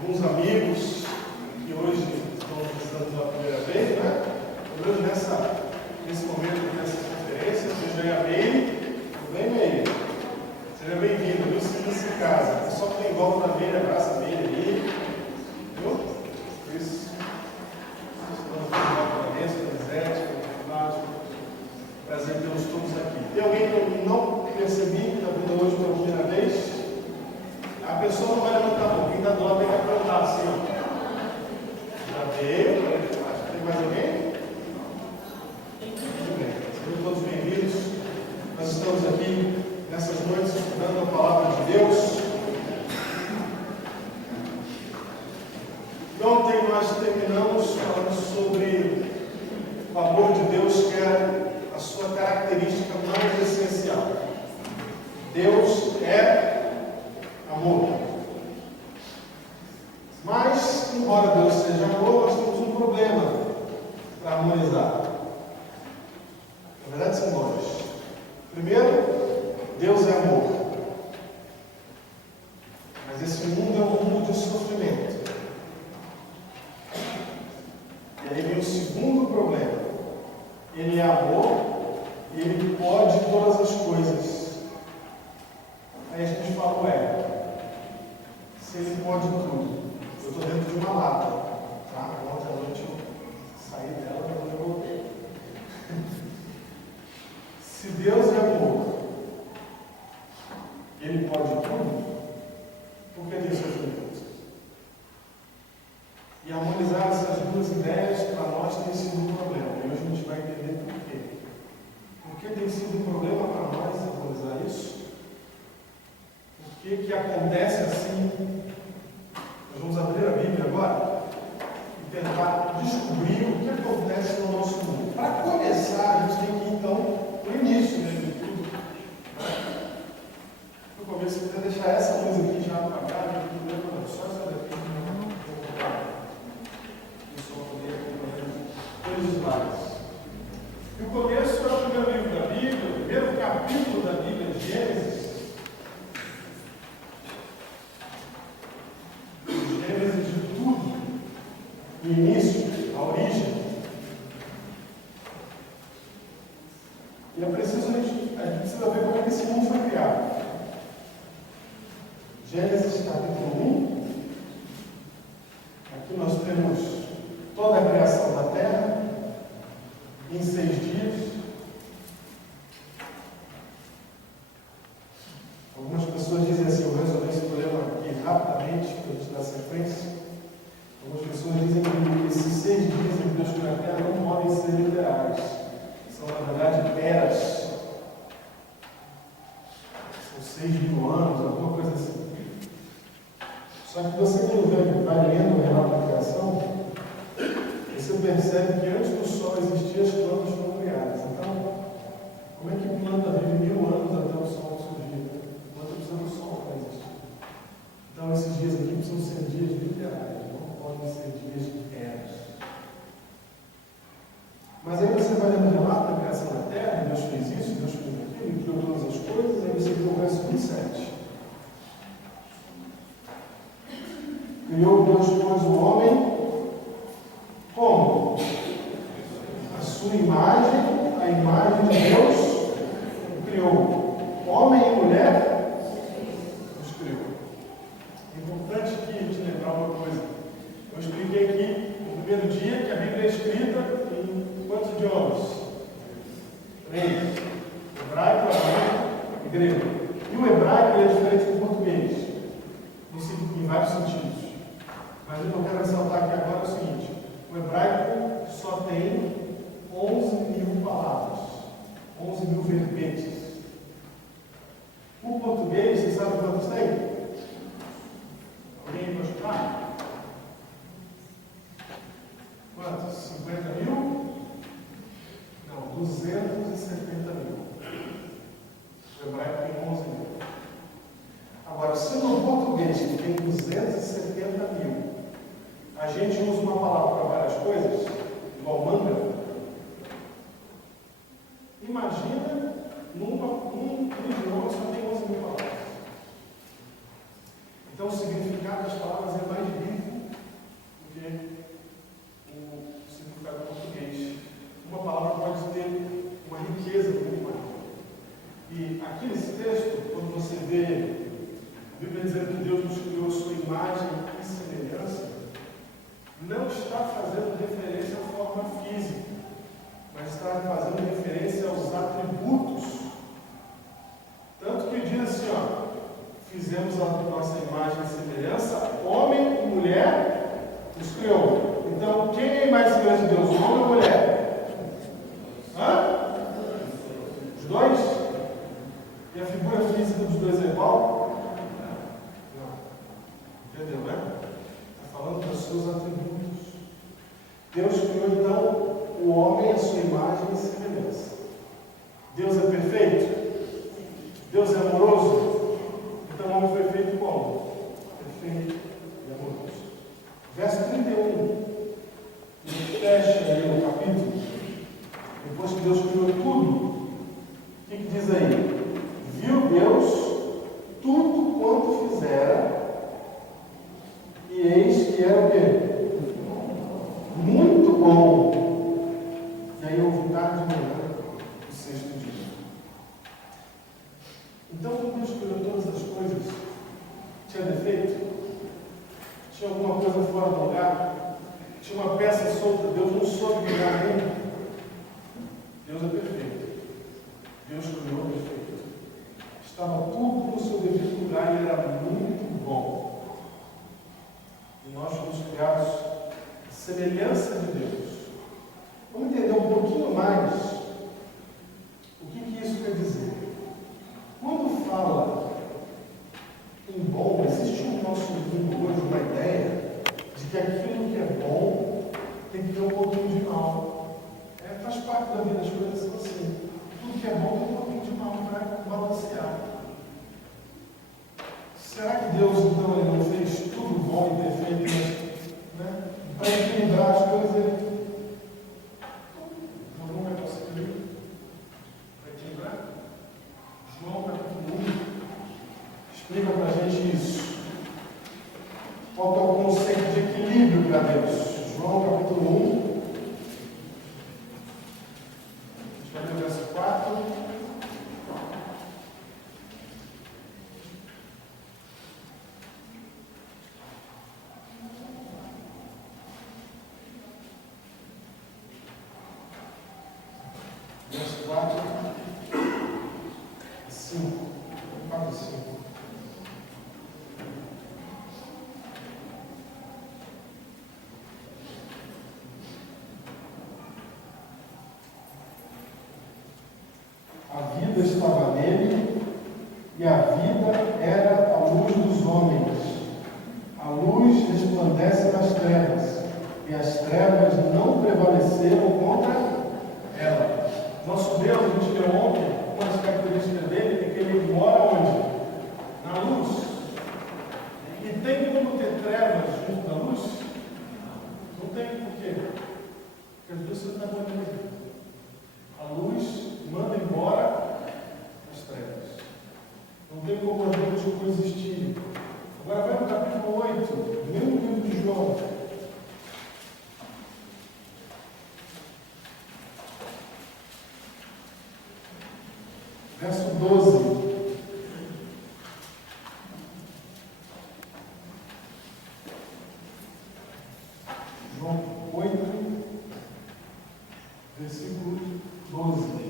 alguns amigos que hoje estão visitando pela primeira vez, né? Hoje nesse momento dessa conferência, seja aí a Meire, tudo bem, Meire? Seja bem-vindo, viu? Sinta-se em casa. O pessoal que tem em volta da Meire, abraça a Meire ali, viu? Por isso, estamos aqui com a Vanessa, com a Lisete, com o Cláudio. Prazer tê-los todos aqui. Tem alguém que eu não percebi que está vindo hoje pela primeira vez? A pessoa não vai levantar a mão. Quem está do lado tem que apontar assim, ó. Já veio. Acho que tem mais alguém? Muito bem. Sejam todos bem-vindos. Nós estamos aqui nessas noites estudando a palavra de Deus. E ontem nós terminamos falando sobre o amor de Deus, que é a sua característica mais essencial. Deus é amor. Mas, embora Deus seja amor, nós temos um problema para harmonizar. Na verdade, são dois. Primeiro, Deus é amor. Mas esse mundo é um mundo de sofrimento. E aí vem o segundo problema. Ele é amor e ele pode todas as coisas. Aí a gente fala, ué, se ele pode tudo, eu estou dentro de uma lata, tá? Ontem à noite eu saí dela, mas eu voltei. Se Deus é amor, ele pode tudo, por que tem sofrimento? E harmonizar essas duas ideias para nós tem sido um problema, e hoje a gente vai entender por quê. Por que tem sido um problema para nós harmonizar isso? O que acontece assim? Nós vamos abrir a Bíblia agora e tentar descobrir o que acontece no nosso mundo. Para começar, a gente tem que ir então no início, né, de tudo. No começo, eu vou deixar essa luz aqui já apagada, não tem problema não, só essa daqui. O som poder aqui para todos os lados. E o começo é o primeiro livro da Bíblia, o primeiro capítulo da Bíblia, Gênesis. O início, a origem. E a gente precisa ver como é que esse mundo foi criado. Gênesis capítulo 1. Aqui nós temos toda a criação da terra em 6 dias. Algumas pessoas dizem assim, eu vou resolver esse problema aqui rapidamente, para a gente dar sequência. Algumas pessoas dizem que esses 6 dias em que Deus criou a terra não podem ser literais. São, na verdade, eras. São 6.000 anos, alguma coisa assim. Só que você, quando vai lendo o relato da criação, você percebe que antes do sol existir, as plantas foram criadas. Então, como é que planta vive 1000 anos até o sol surgir? A planta precisa do sol para existir. Então, esses dias aqui precisam ser dias literais. Podem ser dias de eras. Mas aí você vai lendo o relato da criação da terra, Deus fez isso, Deus fez aquilo, criou todas as coisas, aí você viu o verso 27. Criou Deus, pois, o homem como? A sua imagem, a imagem de Deus o criou. Homem e mulher os criou. É importante aqui te lembrar uma coisa. Eu expliquei aqui no primeiro dia que a Bíblia é escrita em quantos idiomas? 3. Hebraico, aramaico e grego. E o hebraico é diferente do português, em vários sentidos. Mas o que eu quero ressaltar aqui agora é o seguinte: o hebraico só tem 11.000 palavras, 11.000 verbetes. O português, você sabe quantos tem? Alguém pode chutar? Quantos? 50.000? Não, 270.000. O hebraico tem 11.000. Agora, se no português que tem 270.000, a gente usa uma palavra para várias coisas, igual manga, imagina num idioma que só tem 11.000 palavras. forma física, mas está fazendo referência aos atributos. Tanto que diz assim, fizemos a nossa imagem e semelhança, homem e mulher os criou. Então, quem é mais semelhante de Deus, homem ou mulher? Os dois? E a figura física dos dois é igual? Não. Entendeu, né? Está falando dos seus atributos. Deus criou, então, o homem à sua imagem e semelhança. Deus é perfeito? Deus é amoroso? Então o homem foi feito como? Perfeito e amoroso. Verso 31. Fecha aí o capítulo. Depois que Deus criou tudo, o que diz aí? Viu Deus tudo quanto fizera, e eis que era o quê? Muito bom. E aí houve tarde de manhã, o sexto dia. Então, quando Deus criou todas as coisas, tinha defeito? Tinha alguma coisa fora do lugar? Tinha uma peça solta? Deus não soube ligar ainda? Deus é perfeito. Deus criou perfeito. Estava tudo no seu devido lugar e era muito bom. E nós fomos criados à semelhança de Deus. Vamos entender um pouquinho mais o que isso quer dizer. Quando fala em bom, existe no nosso mundo hoje uma ideia de que aquilo que é bom tem que ter um pouquinho de mal. Faz parte da vida, as coisas são assim. Tudo que é bom tem um pouquinho de mal para balancear. Será que Deus, então, ele não fez tudo bom e perfeito, né? Para equilibrar as coisas? Não vai conseguir para equilibrar? João capítulo 1 explica para a gente isso. Qual é o conceito de equilíbrio para Deus? João capítulo 1. A gente vai ler o verso 4. Verso 4 e 5. 4 e 5. A vida estava nele, e a vida era a luz dos homens. A luz resplandece nas trevas, e as trevas não prevaleceram contra ela. Nosso Deus, a gente viu ontem, uma das características dele é que ele mora onde? Na luz. E tem como ter trevas junto da luz? Não tem, por quê? Porque as duas são antagonistas. A luz manda embora as trevas. Não tem como as duas coexistirem. Agora vai para o capítulo 8, mesmo livro de João. Verso 12. João 8, versículo 12.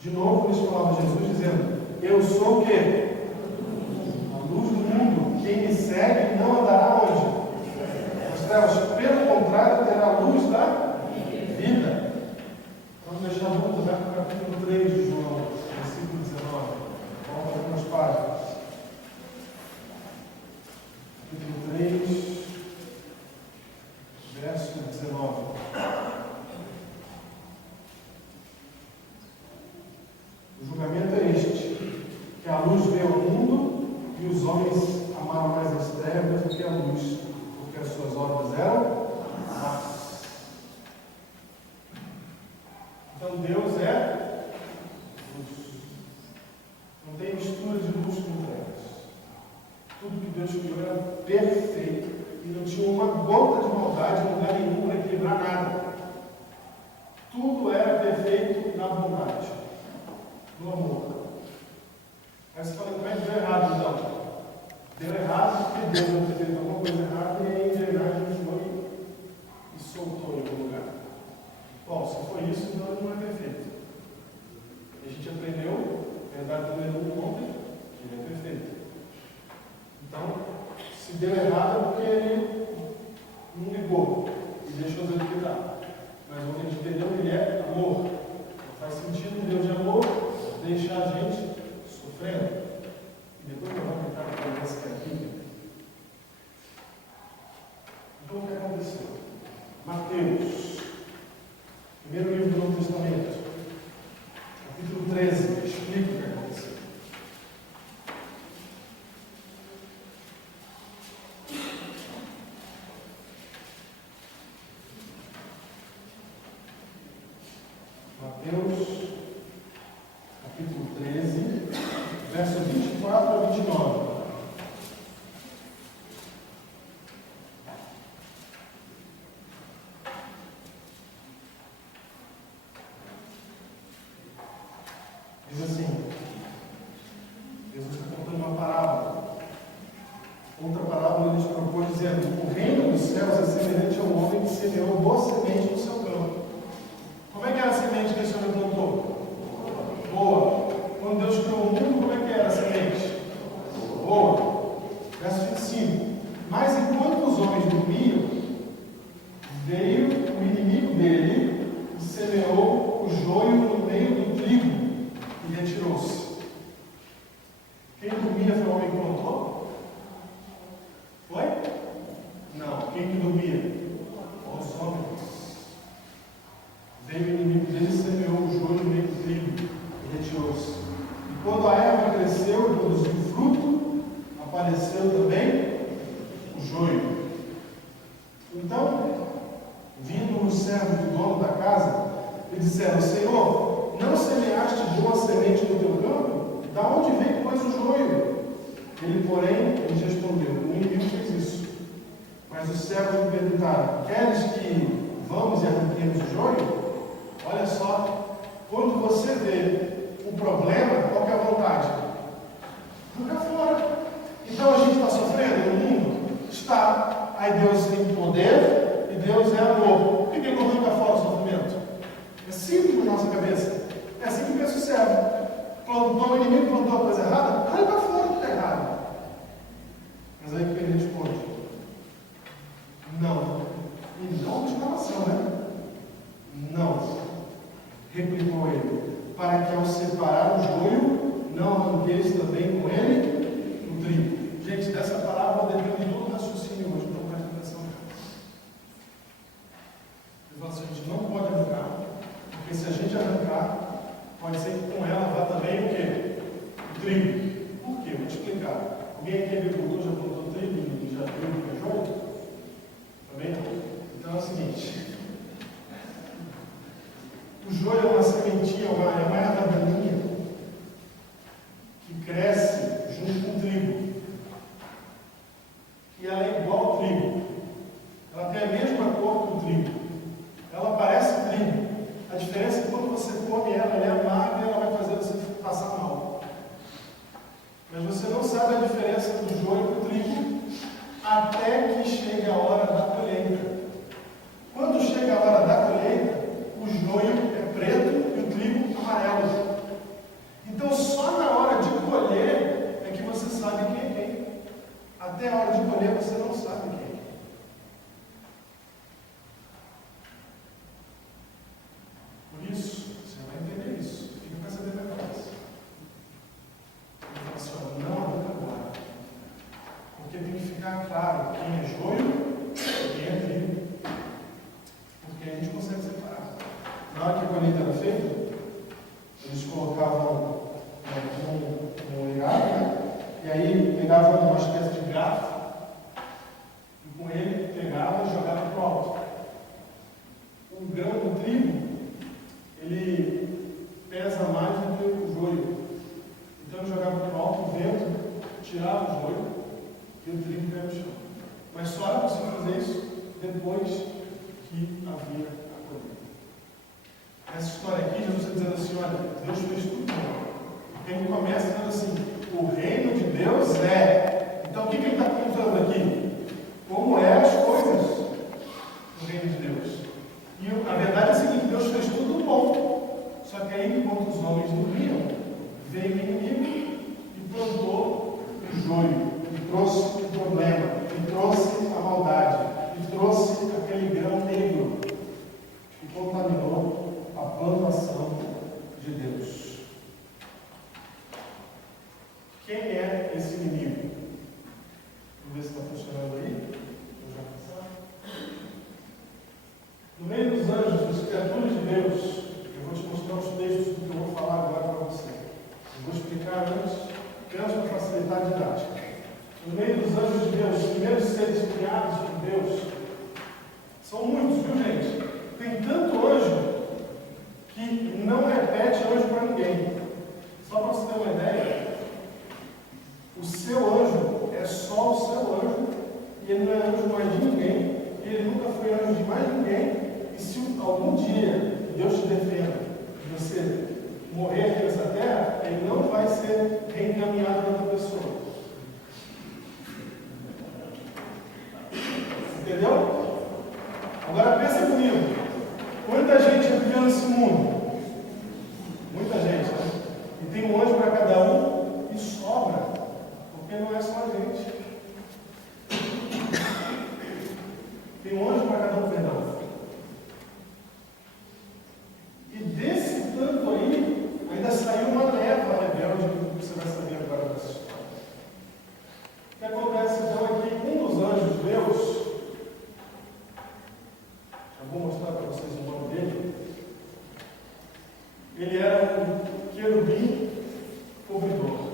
De novo lhes falava Jesus dizendo: eu sou o quê? A luz do mundo. Quem me segue não andará onde? Nas trevas. Pelo contrário, terá a luz da vida. Vamos deixar juntos, vai para o capítulo 3 de João, versículo 19. Volta algumas páginas. Capítulo 3, verso 19. O julgamento é este: que a luz veio ao mundo e os homens amaram mais as trevas do que a luz, porque as suas obras eram más. Então Deus é luz. Não tem mistura de luz com trevas. Tudo que Deus criou era perfeito e não tinha uma gota de maldade em lugar nenhum para equilibrar nada. Tudo era perfeito na bondade, no amor. Aí você fala: como é que deu errado então? Deu errado porque Deus não ter feito alguma coisa errada e a engrenagem deu errado é porque ele não ligou e deixou Deus cuidar. Mas o que a gente entendeu que ele é amor. Não faz sentido um Deus de amor deixar a gente sofrendo. E depois eu vou tentar fazer essa aqui. Então o que aconteceu? Mateus, primeiro livro do Novo Testamento, capítulo 13, explica o que aconteceu. Mateus, capítulo 13, verso 24 a 29. Diz assim, Jesus está contando uma parábola. Outra parábola ele nos propôs dizendo: o reino dos céus é semelhante ao homem que semeou boa semente no seu campo. Como é que era a semente que esse homem plantou? Boa. Quando Deus criou o mundo, como é que era a semente? Boa. Verso 25. Mas enquanto os homens dormiam, veio o inimigo dele e semeou o joio no meio do trigo e retirou-se. Quem dormia foi o homem que plantou? Foi? Não. Quem que dormia? Os homens. Veio o inimigo dele e semeou o joio no meio do trigo e retirou-se. E quando a erva cresceu e produziu fruto, apareceu também o joio. Então, vindo o servo do dono da casa, lhe disseram: Senhor, não semeaste boa semente no teu campo? Da onde vem, pois, o joio? Ele, porém, lhes respondeu: o inimigo fez isso. Mas os servos lhe perguntaram: queres que vamos e arranquemos o joio? Olha só, quando você vê um problema, qual que é a vontade? Arrancar fora. Então a gente está sofrendo no mundo? Está. Aí Deus tem poder e Deus é amor. Por que ele não arranca fora o sofrimento? É simples na nossa cabeça. É assim que pensa o servo. Plantou o inimigo, plantou a coisa errada, arranca fora o que está errado. Mas aí que ele responde: não. E não de exclamação, né? Não. Replicou ele: para que ao separar o joio, não arranqueis também com ele o trigo. Gente, dessa palavra depende todo o raciocínio hoje, então presta atenção. Ele fala assim: a gente não pode arrancar, porque se a gente arrancar, pode ser que com ela vá também o quê? O trigo. Por quê? Vou te explicar. Alguém aqui é agricultor, já plantou trigo e já viu o que é joio? Também não. Então é o seguinte: o joio é uma sementinha, é uma erva daninha que cresce junto com o trigo. E ela é igual ao trigo. Ela tem a mesma cor que o trigo. Ela parece trigo. A diferença é que quando você come ela é amarga e ela vai fazer você passar mal. Mas você não sabe a diferença do joio para o trigo até que chegue a hora da colheita. Quando chega a hora da colheita, o joio é preto e o trigo amarelo. Então só na hora de colher é que você sabe quem é quem. Até a hora de colher você não sabe quem é. Por isso, você vai entender isso. Fica com essa ideia na cabeça. Ele fala assim: ó, não arranca agora. Porque tem que ficar claro quem é joio e quem é trigo. Porque a gente consegue separar. Na hora que a colheita era feita, eles colocavam no irado, né? E aí pegavam uma espécie de garfo e com ele pegava e jogava para o alto. O grão do trigo, ele pesa mais do que o joio. Então ele jogava para o alto, o vento tirava o joio e o trigo caía no chão. Mas só era possível fazer isso depois que havia a colheita. Essa história aqui, Jesus está dizendo assim: olha, Deus fez tudo bom. Ele começa dizendo assim: o reino de Deus é. Então o que ele está contando aqui? Como é as coisas do reino de Deus. E a verdade é a seguinte: Deus fez tudo bom. Só que aí, enquanto os homens dormiam, veio o inimigo e plantou o joio e trouxe um problema. no meio dos anjos de Deus, os primeiros seres criados por Deus. São muitos, viu, gente? Tem tanto anjo que não repete anjo para ninguém. Só para você ter uma ideia, o seu anjo é só o seu anjo, e ele não é anjo mais de ninguém, e ele nunca foi anjo de mais ninguém. E se algum dia Deus te defenda de você morrer aqui nessa terra, ele não vai ser reencaminhado para outra pessoa. Entendeu? Agora pensa comigo. Quanta gente já viveu nesse mundo? Muita gente, né? E tem um anjo para cada um e sobra. Porque não é só a gente. Tem um anjo para cada um, perdão. E desse tanto aí, ainda saiu uma leva rebelde, que você vai saber agora dessa história. O que acontece então é que um dos anjos de Deus, já vou mostrar para vocês o nome dele, ele era um querubim cobridor. O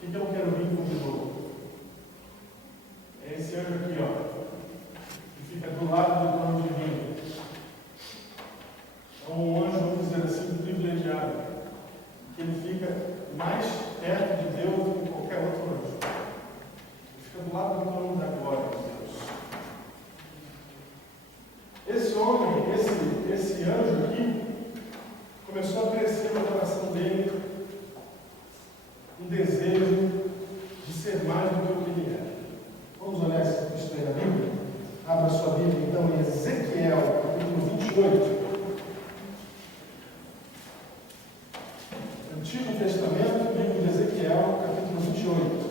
que é um querubim cobridor? É esse anjo aqui, ó, que fica do lado do trono divino. É um anjo, vamos dizer assim, privilegiado, que ele fica mais perto de Deus do que qualquer outro anjo. Ele fica do lado do trono da glória de Deus. Esse homem, esse anjo aqui, começou a crescer no coração dele um desejo de ser mais do que o que ele era. Vamos olhar esse texto aí na Bíblia? Abra sua Bíblia então em Ezequiel, capítulo 28. Antigo Testamento, livro de Ezequiel, capítulo 28.